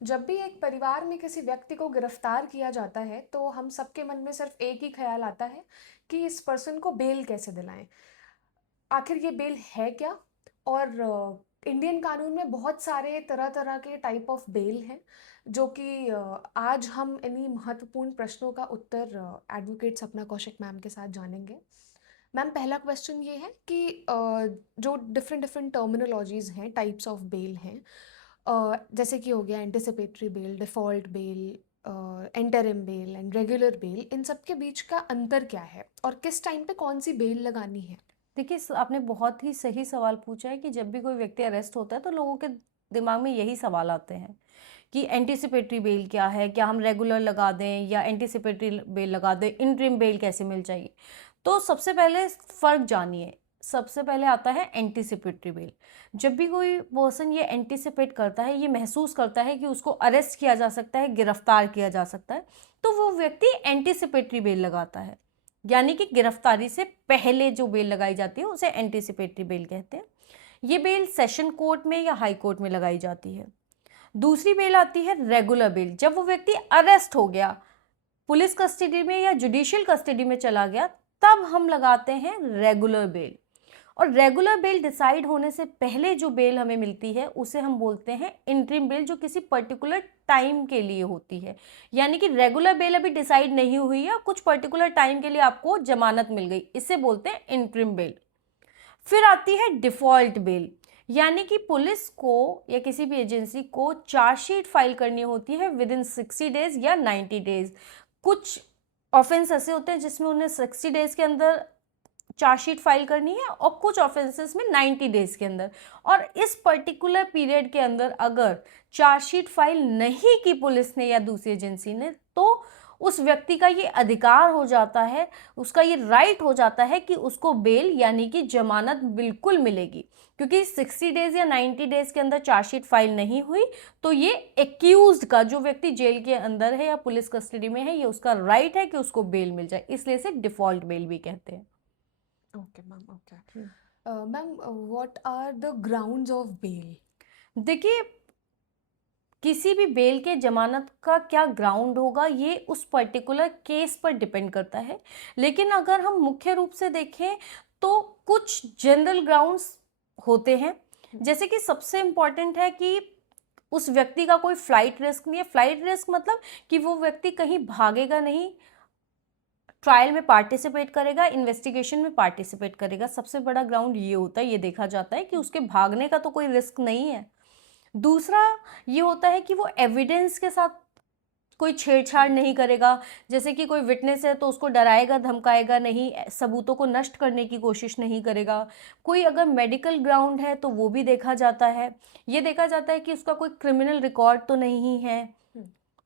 जब भी एक परिवार में किसी व्यक्ति को गिरफ्तार किया जाता है तो हम सबके मन में सिर्फ एक ही ख्याल आता है कि इस पर्सन को बेल कैसे दिलाएं। आखिर ये बेल है क्या? और इंडियन कानून में बहुत सारे तरह तरह के टाइप ऑफ बेल हैं जो कि आज हम इन्हीं महत्वपूर्ण प्रश्नों का उत्तर एडवोकेट सपना कौशिक मैम के साथ जानेंगे। मैम, पहला क्वेश्चन ये है कि जो डिफरेंट डिफरेंट टर्मिनोलॉजीज हैं, टाइप्स ऑफ बेल हैं, जैसे कि हो गया anticipatory bail, default bail, interim bail and regular bail, इन सब के बीच का अंतर क्या है और किस टाइम पे कौन सी बेल लगानी है? देखिए आपने बहुत ही सही सवाल पूछा है कि जब भी कोई व्यक्ति अरेस्ट होता है तो लोगों के दिमाग में यही सवाल आते हैं कि एंटीसिपेटरी बेल क्या है, क्या हम रेगुलर लगा दें या एंटीसिपेटरी बेल लगा दें, इंटरिम बेल कैसे मिल जाएगी। तो सबसे पहले फ़र्क जानिए। सबसे पहले आता है एंटीसिपेटरी बेल। जब भी कोई पर्सन ये एंटीसिपेट करता है, ये महसूस करता है कि उसको अरेस्ट किया जा सकता है, गिरफ्तार किया जा सकता है, तो वो व्यक्ति एंटीसिपेटरी बेल लगाता है। यानी कि गिरफ्तारी से पहले जो बेल लगाई जाती है उसे एंटीसिपेटरी बेल कहते हैं। ये बेल सेशन कोर्ट में या हाई कोर्ट में लगाई जाती है। दूसरी बेल आती है रेगुलर बेल। जब वो व्यक्ति अरेस्ट हो गया, पुलिस कस्टडी में या जुडिशियल कस्टडी में चला गया, तब हम लगाते हैं रेगुलर बेल। और रेगुलर बेल डिसाइड होने से पहले जो बेल हमें मिलती है उसे हम बोलते हैं इंटरिम बेल, जो किसी पर्टिकुलर टाइम के लिए होती है। यानी कि रेगुलर बेल अभी डिसाइड नहीं हुई है, कुछ पर्टिकुलर टाइम के लिए आपको जमानत मिल गई, इसे बोलते हैं इंटरिम बेल। फिर आती है डिफ़ॉल्ट बेल। यानी कि पुलिस को या किसी भी एजेंसी को चार्जशीट फाइल करनी होती है विद इन 60 डेज या 90 डेज। कुछ ऑफेंस ऐसे होते हैं जिसमें उन्हें 60 डेज के अंदर चार्जशीट फाइल करनी है और कुछ ऑफेंसेस में 90 डेज के अंदर। और इस पर्टिकुलर पीरियड के अंदर अगर चार्जशीट फाइल नहीं की पुलिस ने या दूसरी एजेंसी ने, तो उस व्यक्ति का ये अधिकार हो जाता है, उसका ये राइट हो जाता है कि उसको बेल यानी कि जमानत बिल्कुल मिलेगी। क्योंकि 60 डेज या 90 डेज के अंदर चार्जशीट फाइल नहीं हुई तो ये एक्यूज्ड का, जो व्यक्ति जेल के अंदर है या पुलिस कस्टडी में है, ये उसका राइट है कि उसको बेल मिल जाए, इसलिए इसे डिफॉल्ट बेल भी कहते हैं। Okay ma'am, okay ma'am, what are the grounds of bail? देखिए, किसी भी बेल के जमानत का क्या ग्राउंड होगा ये उस पर्टिकुलर केस पर डिपेंड करता है। लेकिन अगर हम मुख्य रूप से देखें तो कुछ जनरल ग्राउंड्स होते हैं। जैसे कि सबसे इम्पॉर्टेंट है कि उस व्यक्ति का कोई फ्लाइट रिस्क नहीं है। फ्लाइट रिस्क मतलब कि वो व्यक्ति कहीं भागेगा नहीं, ट्रायल में पार्टिसिपेट करेगा, इन्वेस्टिगेशन में पार्टिसिपेट करेगा। सबसे बड़ा ग्राउंड ये होता है, ये देखा जाता है कि उसके भागने का तो कोई रिस्क नहीं है। दूसरा ये होता है कि वो एविडेंस के साथ कोई छेड़छाड़ नहीं करेगा। जैसे कि कोई विटनेस है तो उसको डराएगा धमकाएगा नहीं, सबूतों को नष्ट करने की कोशिश नहीं करेगा। कोई अगर मेडिकल ग्राउंड है तो वो भी देखा जाता है। ये देखा जाता है कि उसका कोई क्रिमिनल रिकॉर्ड तो नहीं है,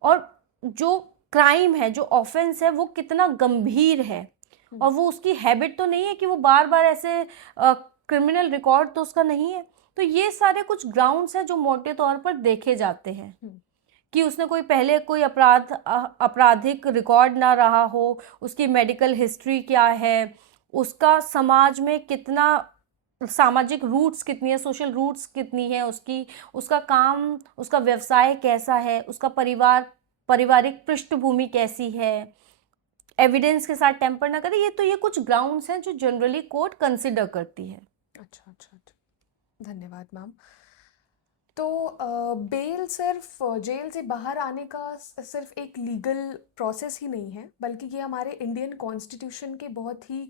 और जो क्राइम है, जो ऑफेंस है, वो कितना गंभीर है, और वो उसकी हैबिट तो नहीं है कि वो बार बार ऐसे क्रिमिनल रिकॉर्ड तो उसका नहीं है। तो ये सारे कुछ ग्राउंड्स हैं जो मोटे तौर पर देखे जाते हैं कि उसने कोई पहले कोई आपराधिक रिकॉर्ड ना रहा हो, उसकी मेडिकल हिस्ट्री क्या है, उसका समाज में कितना सामाजिक रूट्स कितनी है, सोशल रूट्स कितनी है उसकी, उसका काम, उसका व्यवसाय कैसा है, उसका पारिवारिक पृष्ठभूमि कैसी है, एविडेंस के साथ टेम्पर ना करे। ये कुछ ग्राउंड्स हैं जो जनरली कोर्ट कंसिडर करती है। अच्छा अच्छा अच्छा, धन्यवाद मैम। तो बेल सिर्फ जेल से बाहर आने का सिर्फ एक लीगल प्रोसेस ही नहीं है, बल्कि ये हमारे इंडियन कॉन्स्टिट्यूशन के बहुत ही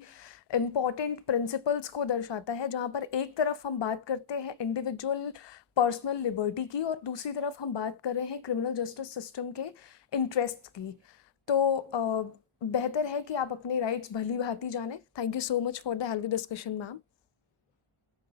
इम्पॉर्टेंट प्रिंसिपल्स को दर्शाता है, जहाँ पर एक तरफ हम बात करते हैं इंडिविजुअल पर्सनल लिबर्टी की और दूसरी तरफ हम बात कर रहे हैं क्रिमिनल जस्टिस सिस्टम के इंटरेस्ट की। तो बेहतर है कि आप अपने राइट्स भली भांति जानें। Thank you so much for the healthy discussion ma'am.